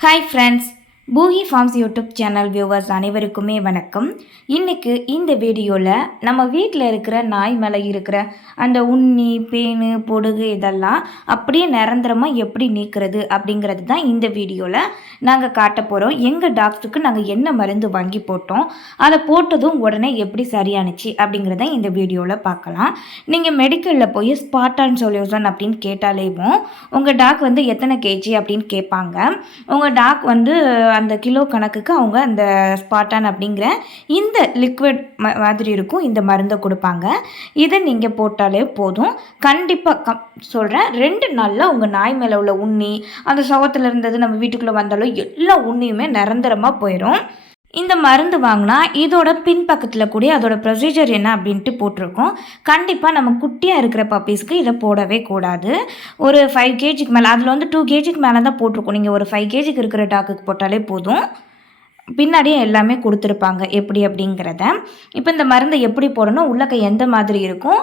Hi friends பூஹி farms YouTube channel viewers அனைவருக்குமே வணக்கம். இன்றைக்கு இந்த வீடியோவில் நம்ம வீட்டில் இருக்கிற நாய் மேலே இருக்கிற அந்த உண்ணி பேனு பொடுகு இதெல்லாம் அப்படியே நிரந்தரமாக எப்படி நீக்கிறது அப்படிங்கிறது தான் இந்த வீடியோவில் நாங்கள் காட்ட போகிறோம் எங்கள் டாக்டருக்கு நாங்கள் என்ன மருந்து வாங்கி போட்டோம் அதை போட்டதும் உடனே எப்படி சரியானுச்சு அப்படிங்கிறத இந்த வீடியோவில் பார்க்கலாம். நீங்கள் மெடிக்கலில் போய் ஸ்பாட்டான் சொல்யூஷன் அப்படின்னு கேட்டாலேவும் உங்கள் டாக் வந்து எத்தனை கேஜி அப்படின்னு கேட்பாங்க. உங்கள் டாக் வந்து அந்த கிலோ கணக்குக்கு அவங்க அந்த ஸ்பாட்டான் அப்படிங்கிற இந்த லிக்விட் மாதிரி இருக்கும் இந்த மருந்தை கொடுப்பாங்க. இதை நீங்கள் போட்டாலே போதும். கண்டிப்பாக கம் சொல்கிறேன் ரெண்டு நாளில் உங்கள் நாய் மேலே உள்ள உண்ணி அந்த சவத்தில் இருந்தது நம்ம வீட்டுக்குள்ளே வந்தாலும் எல்லா உண்ணியுமே நிரந்தரமாக போயிடும் இந்த மருந்து வாங்கினா இதோட பின்பக்கத்தில் கூட அதோட ப்ரொசீஜர் என்ன அப்படின்ட்டு போட்டிருக்கோம். கண்டிப்பாக நம்ம குட்டியாக இருக்கிற பப்பீஸ்க்கு இதை போடவே கூடாது. ஒரு ஃபைவ் கேஜிக்கு மேலே அதில் வந்து டூ கேஜிக்கு மேலே தான் போட்டிருக்கோம். நீங்கள் ஒரு ஃபைவ் கேஜிக்கு இருக்கிற டாக்குக்கு போட்டாலே போதும். பின்னாடியே எல்லாமே கொடுத்துருப்பாங்க எப்படி அப்படிங்கிறத. இப்போ இந்த மருந்தை எப்படி போடணும்? உள்ளக்க எந்த மாதிரி இருக்கும்?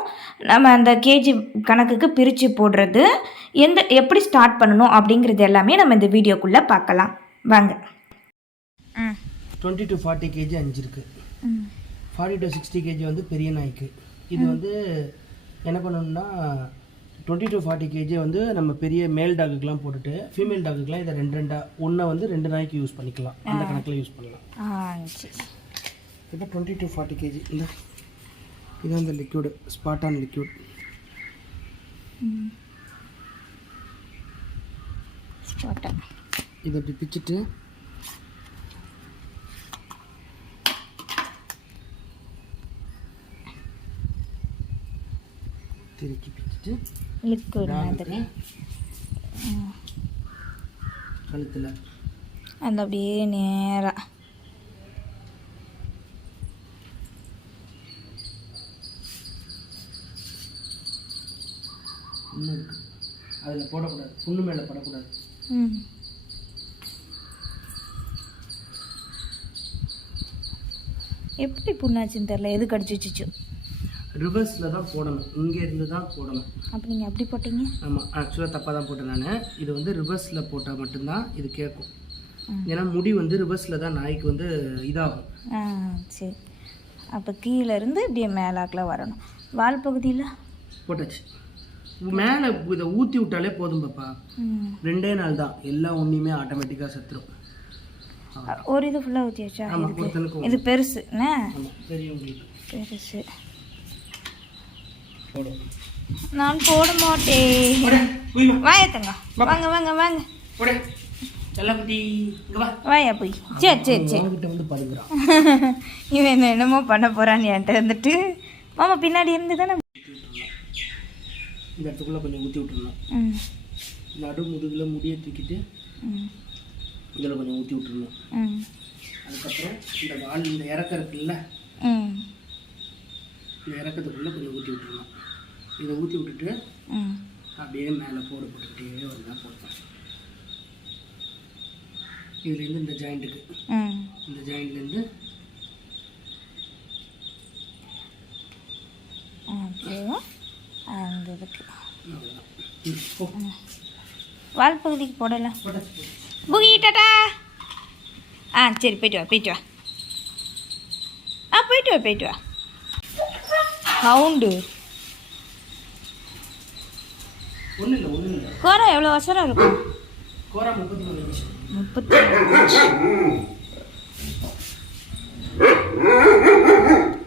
நம்ம அந்த கேஜி கணக்குக்கு பிரித்து போடுறது. எந்த எப்படி ஸ்டார்ட் பண்ணணும் அப்படிங்கிறது எல்லாமே நம்ம இந்த வீடியோக்குள்ளே பார்க்கலாம். வாங்க. டுவெண்ட்டி டு ஃபார்ட்டி கேஜி அஞ்சு இருக்கு ஃபார்ட்டி டு சிக்ஸ்டி கேஜி வந்து பெரிய நாய்க்கு. இது வந்து என்ன பண்ணணும்னா டுவெண்ட்டி டு ஃபார்ட்டி கேஜி வந்து நம்ம பெரிய மேல் டாகுக்கெலாம் போட்டுட்டு ஃபீமேல் டாகுக்கெலாம் இதை ரெண்டு ரெண்டா ஒன்றை வந்து ரெண்டு நாய்க்கு யூஸ் பண்ணிக்கலாம். அந்த கணக்கில் யூஸ் பண்ணலாம். இப்போ டுவெண்ட்டி டு ஃபார்ட்டி கேஜி இந்த இதுதான் இந்த லிக்யூடு ஸ்பாட்டான் லிக்யூட் இதை இப்படி பிச்சுட்டு திருக்கி பிச்சுட்டு லிக்விட் மாதிரி கழுத்தில் அந்த அப்படியே நேராக அதில் போடக்கூடாது புண்ணு மேலே படக்கூடாது ம் எப்படி புண்ணாச்சுன்னு தெரில எது கடிச்சு வச்சுச்சு ரிவர்ஸில் தான் போடணும். இங்கே இருந்து தான் போடணும். அப்போ நீங்கள் அப்படி போட்டீங்க? ஆமாம் ஆக்சுவலாக தப்பாக தான் போட்டேன் நான். இது வந்து ரிவர்ஸில் போட்டால் மட்டும்தான் இது கேட்கும். ஏன்னா முடி வந்து ரிவர்ஸில் தான் நாய்க்கு வந்து இதாகும். சரி. அப்போ கீழே இருந்து இப்படியே மேலாக்கில் வரணும். வால் பகுதியில்? போட்டாச்சு. மேலே இதை ஊற்றி விட்டாலே போதும் பாப்பா. ரெண்டே நாள் தான். எல்லா ஒன்றையுமே ஆட்டோமேட்டிக்காக செத்துரும். ஒரு இது ஃபுல்லாக ஊற்றியாச்சா இது பெருசு என்ன? ஆமாம் பெரியவங்களுக்கு. பெருசு. நான் போட மாட்டேன். வாயத்தங்க வாங்க வாங்க வாங்க. வாயா போய். சரி சரி சரி இவன் என்ன என்னமோ பண்ண போறான்னு என்கிட்ட இருந்துட்டு மாமா பின்னாடி இருந்து தானே இந்த இடத்துக்குள்ளே கொஞ்சம் ஊற்றி விட்டுருணும் நடு முதுகில் முடியை தூக்கிட்டு இதில் கொஞ்சம் ஊற்றி விட்டுருணும் அதுக்கப்புறம் இந்த வால் இந்த இருக்குல்ல ம். இந்த இறக்கத்துக்குள்ளே கொஞ்சம் ஊற்றி விட்டுருணும் இதை ஊற்றி விட்டுட்டு ம். அப்படியே மேலே போட போட்டுக்கிட்டே வந்தால் போதும். இதுலேருந்து இந்த ஜாயிண்ட்டுக்கு ம். இந்த ஜாயிண்ட்லேருந்து அப்படியே அந்த இதுக்கு. அவ்வளோதான் ம், போ. வால் பகுதிக்கு போடல போட்டாச்சு, போடு. புகி டாட்டா ஆ சரி போயிட்டு வா போயிட்டு வா. ஆ போயிட்டு வா போயிட்டு வா. ஹவுண்டு ஒன்றும் இல்லை ஒன்றும் இல்லை கோரா எவ்வளோ வசரம் இருக்கும்? கோரா முப்பத்தி மூணு நிமிஷம் முப்பத்தி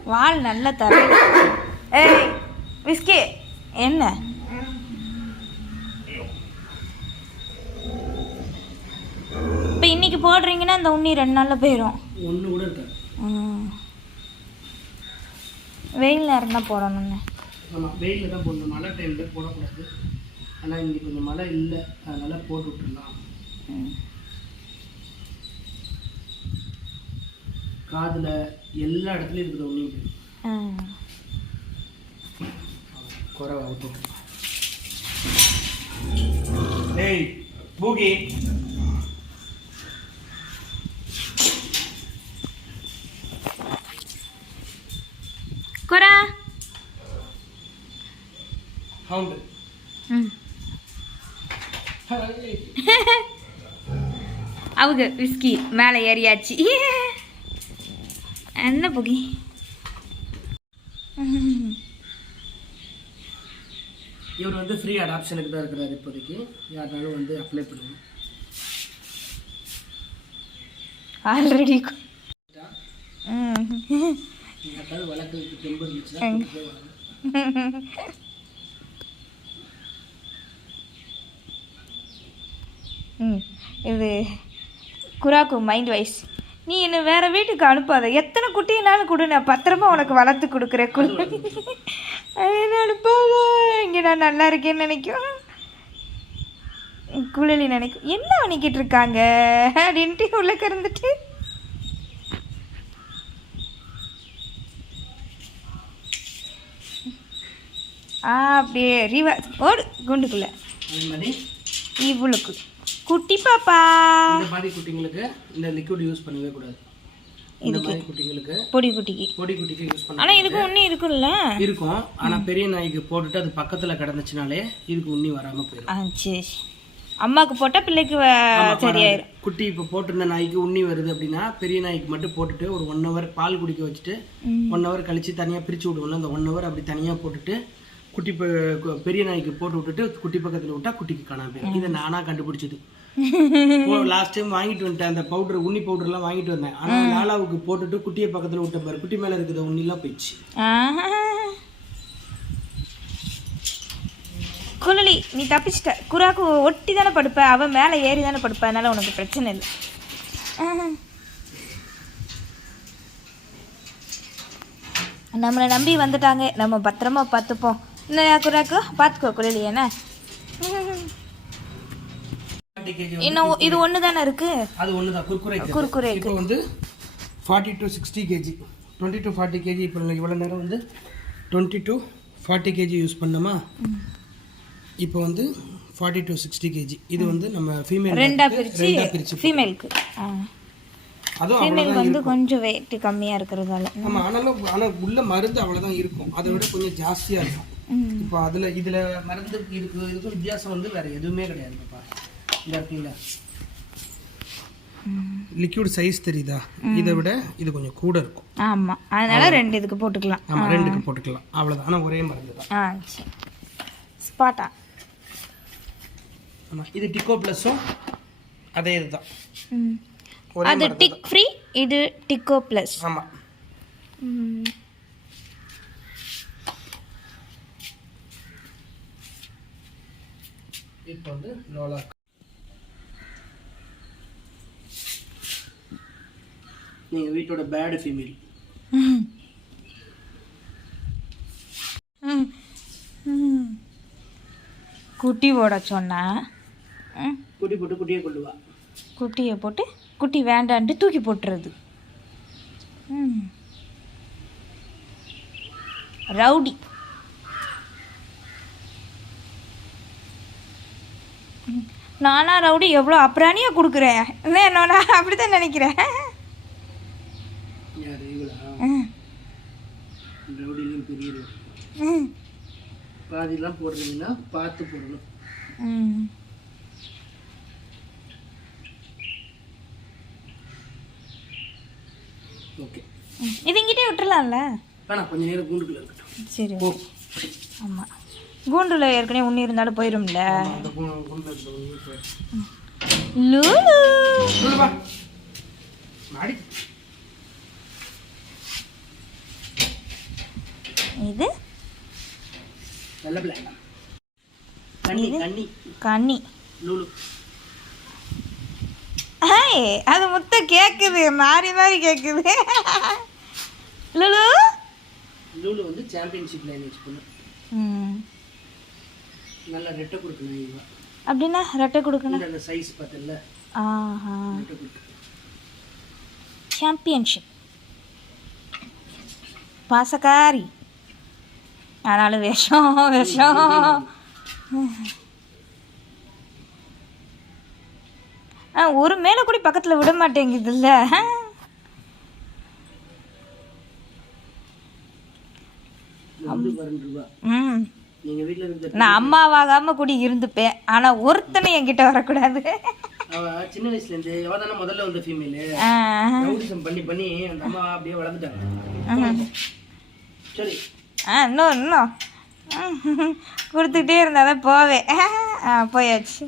வால் நல்ல தர ஏய் விஸ்கி என்ன? இப்போ இன்னைக்கு போடுறீங்கன்னா இந்த உண்ணி ரெண்டு நாளில் போயிடும் ஒன்று கூட இருக்காது. ம். வெயில் நேரம் தான் போடணும்னு. ஆமாம் வெயிலில் தான் போடணும். மழை டைமில் போடக்கூடாது. ஆனால் இங்கே கொஞ்சம் மழை இல்லை. அதனால் போட்டு விட்டுடலாம். காதில் எல்லா இடத்துலையும் இருக்குது ஒன்றையும் ஆ. குறை விட்டு ஏய் பூகி. கொரா ஹவுண்டு ம் அவங்க விஸ்கி மேலே ஏறியாச்சு. என்ன புகி? இவர் வந்து ஃப்ரீ அடாப்ஷனுக்கு தான் இருக்கிறாரு இப்போதைக்கு. யாருனாலும் வந்து அப்ளை பண்ணுங்க ஆல்ரெடி வழக்குக்கு தெம்பு இருந்துச்சுன்னா கூட்டிட்டு போய் வாங்க. ம் இது குராக்கு மைண்ட் வைஸ் நீ என்ன வேற வீட்டுக்கு அனுப்பாத. எத்தனை குட்டினாலும் கொடு நான் பத்திரமா உனக்கு வளர்த்து கொடுக்குறேன். குழு என்ன அனுப்பாத? இங்கே நான் நல்லா இருக்கேன்னு நினைக்கும். குழலி நினைக்கும். என்ன பண்ணிக்கிட்டு இருக்காங்க? அப்படின்ட்டு உள்ளக்க இருந்துட்டு ஆ அப்படியே ரிவர்ஸ் ஓடு குண்டுக்குள்ள. இவளுக்கு. குட்டி பாப்பா. இந்த மாதிரி குட்டிங்களுக்கு இந்த லிக்விட் யூஸ் பண்ணவே கூடாது. இந்த மாதிரி குட்டிங்களுக்கு பொடி குட்டிக்கு. பொடி குட்டிக்கு யூஸ் பண்ண ஆனால் இதுக்கும் ஒன்றும் இருக்கும்ல? இருக்கும். ஆனா பெரிய நாய்க்கு போட்டுட்டு அது பக்கத்துல கிடந்துச்சுனாலே இதுக்கு உண்ணி வராம போயிடும் ஆ சரி அம்மாவுக்கு போட்டால் பிள்ளைக்கு சரியாயிரும். குட்டி இப்போ போட்டிருந்த நாய்க்கு உண்ணி வருது அப்படின்னா பெரிய நாய்க்கு மட்டும் போட்டுட்டு ஒரு ஒன் ஹவர் பால் குடிக்க வச்சுட்டு ஒன் ஹவர் கழிச்சு தனியாக பிரித்து விடுவோம்ல அந்த ஒன் ஹவர் அப்படி தனியாக போட்டுட்டு குட்டி பெரிய நாய்க்கு போட்டு விட்டுட்டு குட்டி பக்கத்தில் விட்டா குட்டிக்கு காணாம போயிடும் இதை நானாக கண்டுபிடிச்சது. லாஸ்ட் டைம் வாங்கிட்டு வந்துட்டேன். அந்த பவுடர் உண்ணி பவுடர்லாம் வாங்கிட்டு வந்தேன். ஆனால் லாலாவுக்கு போட்டுட்டு குட்டியை பக்கத்தில் விட்ட பாரு. குட்டி மேலே இருக்கிற உண்ணிலாம் போயிடுச்சு. குழலி நீ தப்பிச்சிட்ட. குராக்கு ஒட்டி தானே படுப்ப? அவன் மேலே ஏறி தானே படுப்ப? அதனால உனக்கு பிரச்சனை இல்லை. நம்மளை நம்பி வந்துட்டாங்க. நம்ம பத்திரமா பார்த்துப்போம். என்ன குராக்கு? பார்த்துக்கோ குழலி என்ன? இன்னும் இது ஒன்று தானே இருக்கு? அது ஒன்று தான் குர்குரே குர்குரே இப்போ வந்து forty to sixty KG. Twenty to forty KG இப்போ இவ்வளோ நேரம் வந்து twenty to forty KG use பண்ணோமா? இப்போ வந்து ஃபார்ட்டி டு சிக்ஸ்டி கேஜி. இது வந்து நம்ம ஃபீமேல் ரெண்டா பிரிச்சு பிரிச்சு ஃபீமேலுக்கு ஃபீமேல் வந்து கொஞ்சம் வெயிட் கம்மியாக இருக்கிறதால. ஆமாம் ஆனாலும் ஆனால் உள்ள மருந்து அவ்வளோதான் இருக்கும். அதை விட கொஞ்சம் ஜாஸ்தியாக இருக்கும். இப்போ அதில் இதில் மருந்து இருக்கு இதுக்கும் வித்தியாசம் வந்து வேற எதுவுமே கிடையாது இந்த இருக்குங்களா லிக்விட் சைஸ் தெரியுதா? இதை விட இது கொஞ்சம் கூட இருக்கும். ஆமாம் அதனால ரெண்டு இதுக்கு போட்டுக்கலாம். ஆமாம் ரெண்டுக்கு போட்டுக்கலாம். அவ்வளோதான் ஆனால் ஒரே மருந்து தான். ஆ சரி. ஸ்பாட்டா ஆமாம் இது டிக்கோ ப்ளஸ்ஸும் அதே இதுதான். அது டிக் ஃப்ரீ இது டிக்கோ ப்ளஸ் ஆமாம் இப்போ வந்து லோலா நீங்கள் வீட்டோட பேடு ஃபீமேல் குட்டி போட சொன்னேன் ம், குட்டி போட்டு குட்டியை கொள்ளுவா குட்டியை போட்டு குட்டி வேண்டான்ட்டு தூக்கி போட்டுறது. ரவுடி. நானா ரவுடி எவ்வளோ அப்புறாணியாக கொடுக்குறேன்? என்னோட அப்படி தான் நினைக்கிறேன். ரவுடிலையும் பெரிய ரவுடி ம், பாதிலாம் போடுறீங்கன்னா பார்த்து போடணும். ஓகே. ம். இது இங்கிட்டே விட்டுறலாம்ல? வேணாம் கொஞ்ச நேரம் கூண்டுக்குள்ள இருக்கட்டும். சரி போ. ஆமாம் கூண்டுல ஏற்கனவே உண்ணி இருந்தாலும் போயிரும்ல? அந்த கூண்டு கூண்டுல இருக்க ஒன்று போயிடும். லூலு. மாடி இது நல்ல பிள்ளை கண்ணி கண்ணி. கன்னி லூலு. அது முத்த கேட்குது மாறி மாறி கேட்குது லுலு? லூலு வந்து சாம்பியன்ஷிப் லைன் வச்சு பண்ணு ம். நல்லா ரெட்டை கொடுக்கணும் இவன் அப்படின்னா ரெட்டை கொடுக்கணும். இந்த அந்த சைஸ் பார்த்தல ஆஹா. ரெட்டை கொடுக்கணும் சாம்பியன்ஷிப் பாசக்காரி. ஆனாலும் விஷம் விஷம். ஆ ஒரு மேலே கூட பக்கத்தில் விட மாட்டேங்குதுல்ல. ம். நான் அம்மாவாகாம கூடி இருந்துப்பேன். ஆனால் ஒருத்தனை என்கிட்ட வரக்கூடாது. அவ சின்ன வயசுல இருந்து அவ தானே முதல்ல வந்த ஃபீமேலு ஆ. ரவுடிசம் பண்ணி பண்ணி அந்த அம்மா அப்படியே வளர்ந்துட்டாங்க. சரி. ஆ இன்னும் இன்னும். கொடுத்துக்கிட்டே இருந்தால் தான் போவேன். ஆ போயாச்சு.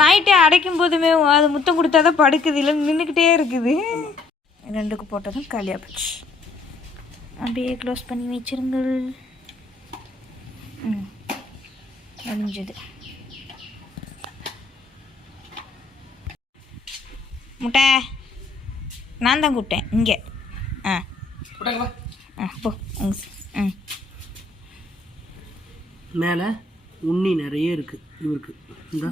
நைட்டே அடைக்கும் போதுமே அது முத்தம் கொடுத்தா தான் படுக்குது. இல்லை நின்றுக்கிட்டே இருக்குது. ரெண்டுக்கு போட்டதும் காலியாக போச்சு. அப்படியே க்ளோஸ் பண்ணி வச்சிருங்கள். ம் முடிஞ்சது முட்டை நான் தான் கூப்பிட்டேன். இங்கே. ஆ. ஆ போ. ம் மேலே உண்ணி நிறைய இருக்கு இவருக்கு. இந்த.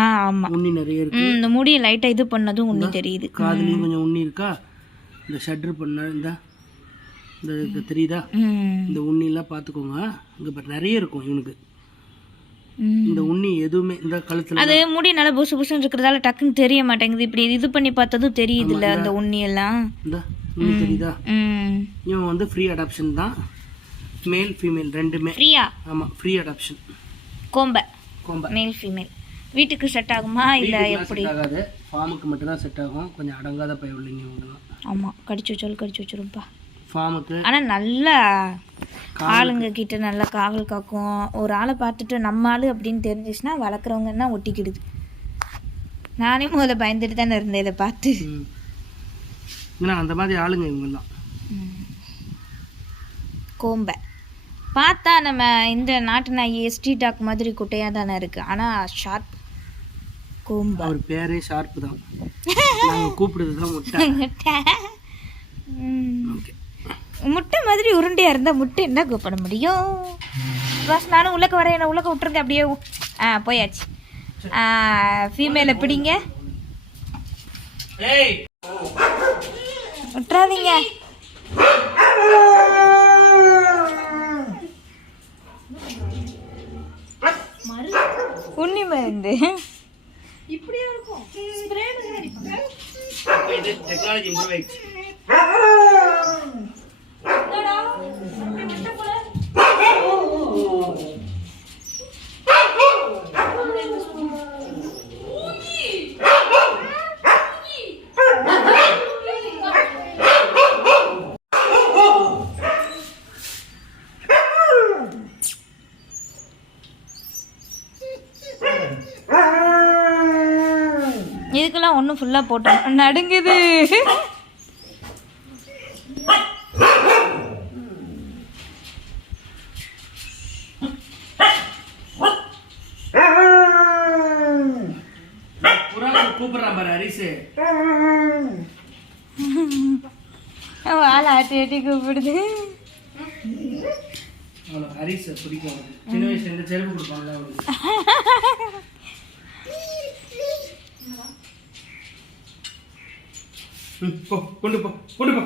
ஆ ஆமாம் உண்ணி நிறைய இருக்கு. இந்த முடியை லைட்டாக இது பண்ணதும் ஒன்று தெரியுது. காதுலயும் கொஞ்சம் உண்ணி இருக்கா? இந்த ஷட்ரு பண்ண இந்த. இந்த தெரியுதா? இந்த உண்ணிலாம் பார்த்துக்கோங்க. இங்கே பாரு நிறைய இருக்கும் இவனுக்கு. இந்த உண்ணி எதுவுமே இந்த கழுத்தில் அது முடி நல்லா புசு புசுன்னு இருக்கிறதால டக்குன்னு தெரிய மாட்டேங்குது. இப்படி இது பண்ணி பார்த்ததும் தெரியுதுல்ல அந்த உண்ணி எல்லாம் இந்த. உண்ணி தெரியுதா? இவன் வந்து ஃப்ரீ அடாப்ஷன் தான். மேல் ஃபீமேல் ரெண்டுமே. ஃப்ரீயா ஆமாம் free adoption Kombai. Kombai. Male female வீட்டுக்கு செட் ஆகுமா இல்லை எப்படி? செட் ஆகாது ஃபார்முக்கு மட்டும்தான் செட் ஆகும். கொஞ்சம் அடங்காத பய உள்ளீங்க இவங்கெல்லாம். ஆமாம் கடிச்சு வச்சாலும் கடிச்சு வச்சிருப்பா ஃபார்முக்கு ஆனால் நல்லா ஆளுங்க கிட்ட நல்லா காவல் காக்கும். ஒரு ஆளை பார்த்துட்டு நம்ம ஆளு அப்படின்னு தெரிஞ்சிச்சுன்னா வளர்க்குறவங்கன்னா ஒட்டிக்கிடுது. நானே முதல்ல பயந்துட்டு தானே இருந்தேன் இதை பார்த்து. ஏன்னா அந்த மாதிரி ஆளுங்க இவங்கெல்லாம் கோம்பை. பார்த்தா நம்ம இந்த நாட்டு நாய் ஸ்ட்ரீட் டாக் மாதிரி குட்டையாக தானே இருக்குது ஆனால் ஷார்ப் கோம்பை. அவர் பேரே ஷார்ப்பு தான். நாங்கள் கூப்பிடுறது தான் முட்டை. முட்டை மாதிரி உருண்டையாக இருந்தால் முட்டை என்ன கூப்பிட முடியும்? பஸ் நானும் உள்ளக்க வரேன். என்ன உள்ளக்க விட்டுருங்க. அப்படியே ஆ போயாச்சு. ஃபீமேலை பிடிங்க. ஏய்! விட்டுறாதீங்க. உண்ணி மருந்து டெக்னாலஜி இம்ப்ரூவ் ஆயிடுச்சு இதுக்கெல்லாம் ஒன்றும் ஃபுல்லாக போட்டோம் நடுங்குது. கூப்பிடுறான் பாரு ஹரிசு வாழை ஆட்டி ஆட்டி கூப்பிடுது. அவனுக்கு ஹரிசை பிடிக்கும் அவனுக்கு சின்ன வயசுல இருந்து செருப்பு கொடுப்பாங்களா போ கொண்டு போ கொண்டு போ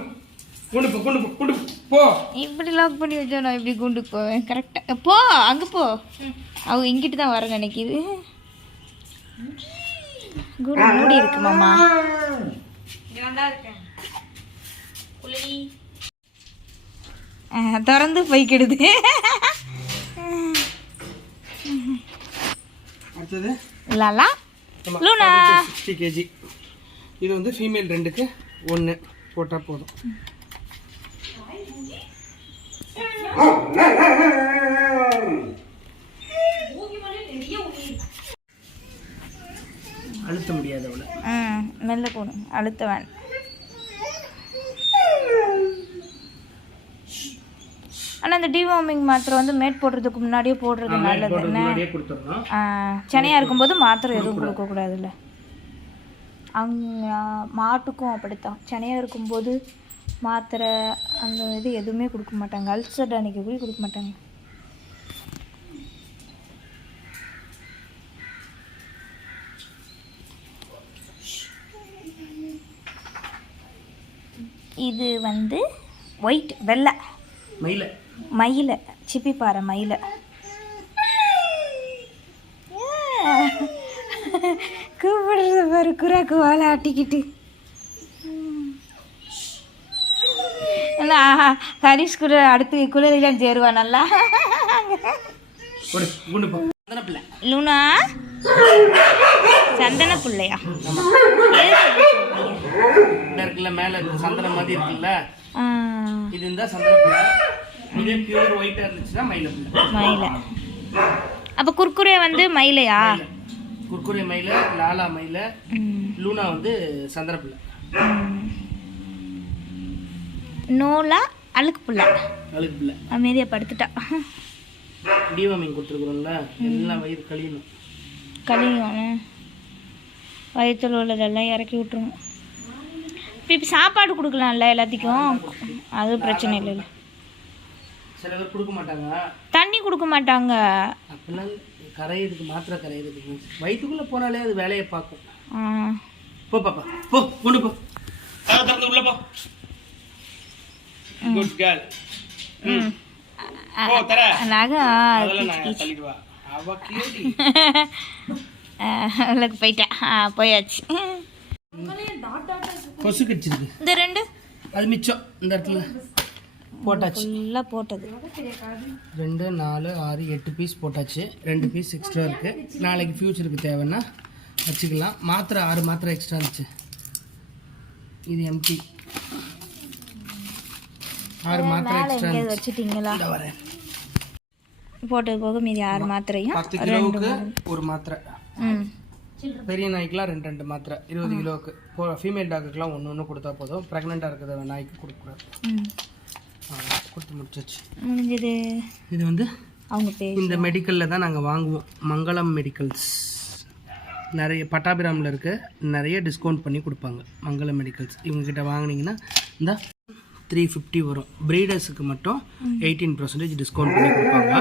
கொண்டு போ கொண்டு போ கொண்டு போ போ. இப்படி லாக் பண்ணி வச்சா நான் இப்படி கொண்டு போவேன் கரெக்டாக போ அங்கே போ. அவங்க இங்கிட்டு தான் வர நினைக்கிது குரு மூடி இருக்கு மாமா. திறந்து போய்க்கிடுது லாலா லூனா. சிக்ஸ்டி கேஜி இது வந்து ஃபீமேல் ரெண்டுக்கு ஒன்று போட்டால் போதும். அழுத்த முடியாது அவளை. மெல்ல போடும் அழுத்த வேண்டாம் ஆனால் இந்த டிவார்மிங் மாத்திரை வந்து மேட் போடுறதுக்கு முன்னாடியே போடுறது நல்லது என்ன? முன்னாடியே கொடுத்துடணும். ஆ, சென்னையா இருக்கும்போது மாத்திரை எதுவும் கொடுக்கக்கூடாதுல்ல? அங்கே மாட்டுக்கும் அப்படித்தான். சென்னையா இருக்கும்போது மாத்திரை அந்த இது எதுவுமே கொடுக்க மாட்டாங்க. அல்சர் அன்னைக்கு போய் கொடுக்க மாட்டாங்க. இது வந்து ஒயிட் வெள்ளை. மயில. மயிலை. சிப்பி பாறை மயிலை. கூப்பிடுறது பாரு குறாக்கு வாழை ஆட்டிக்கிட்டு. ஹரிஷ் கூட அடுத்து குளிரெல்லாம் சேருவா நல்லா. லூனா? சந்தன புள்ளையா? இருக்குல்ல மேலே சந்தனம் மாதிரி இருக்குல்ல? இது இருந்தா சந்தன பிள்ளை. இதே பியூர் ஒயிட்டாக இருந்துச்சுன்னா மயில பிள்ளை. மயிலை. அப்போ குர்குரே வந்து மயிலையா? குர்குரே மயில லாலா மயில லூனா வந்து சந்தன பிள்ளை ம். நூலா அழுக்கு புள்ள அழுக்கு பிள்ளை அமைதியா படுத்துட்டா. டிவாமிங் கொடுத்துருக்குறோம்ல எல்லாம் வயிறு கழியணும். கழியும். வயிற்றுல உள்ளதெல்லாம் இறக்கி விட்டுருங்க இப்போ இப்போ சாப்பாடு கொடுக்கலாம்ல எல்லாத்துக்கும்? அது பிரச்சனை இல்லைல்ல. சில பேர் கொடுக்க மாட்டாங்க. தண்ணி கொடுக்க மாட்டாங்க. கரையிறதுக்கு மாத்திரை கரையிறதுக்கு வயிற்றுக்குள்ளே போனாலே அது வேலையை பார்க்கும். போ பாப்பா போ. கொண்டு போ. திறந்து உள்ள போ. குட் கேர்ள் போ தர நகை. அதெல்லாம் நான் தள்ளிட்டு வா. அவ கியூட்டி அவளுக்கு போயிட்டா ஆ போயாச்சு. கொசு கடிச்சிருக்கு. இந்த ரெண்டு. அது மிச்சம் இந்த இடத்துல. போட்டாச்சு. ஃபுல்லாக போட்டது. ரெண்டு நாலு ஆறு எட்டு பீஸ் போட்டாச்சு. ரெண்டு பீஸ் எக்ஸ்ட்ரா இருக்கு. நாளைக்கு ஃபியூச்சருக்கு தேவைன்னா வச்சுக்கலாம். மாத்திரை ஆறு மாத்திரை எக்ஸ்ட்ரா இருந்துச்சு. இது எம்டி ஆறு மாத்திரை எக்ஸ்ட்ரா வச்சுட்டீங்களா? வரேன். போட்டது போக மீதி ஆறு மாத்திரையும் பத்து கிலோவுக்கு ஒரு மாத்திரை. ம். பெரிய நாய்க்குலாம் ரெண்டு ரெண்டு மாத்திரை. இருபது கிலோவுக்கு. ஃபீமேல் டாக்குக்கெலாம் ஒன்று ஒன்று கொடுத்தா போதும். ப்ரெக்னெண்ட்டாக இருக்கிற நாய்க்கு கொடுக்கக்கூடாது. கொடுத்து முடிச்சாச்சு. முடிஞ்சது. இது வந்து அவங்க பேர் இந்த மெடிக்கலில் தான் நாங்கள் வாங்குவோம். மங்களம் மெடிக்கல்ஸ் நிறைய பட்டாபிராமில் இருக்க. நிறைய டிஸ்கவுண்ட் பண்ணி கொடுப்பாங்க. மங்களம் மெடிக்கல்ஸ் இவங்ககிட்ட வாங்குனீங்கன்னா இந்த த்ரீ ஃபிஃப்டி வரும். ப்ரீடர்ஸுக்கு மட்டும் எயிட்டீன் பர்சன்டேஜ் டிஸ்கவுண்ட் பண்ணி கொடுப்பாங்க.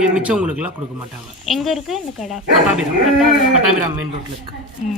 இது மிச்சம் உங்களுக்குலாம் கொடுக்க மாட்டாங்க. எங்கே இருக்குது இந்த கடை. பட்டாபிராம். பட்டாபிராம் மெயின் ரோட்டில் இருக்குது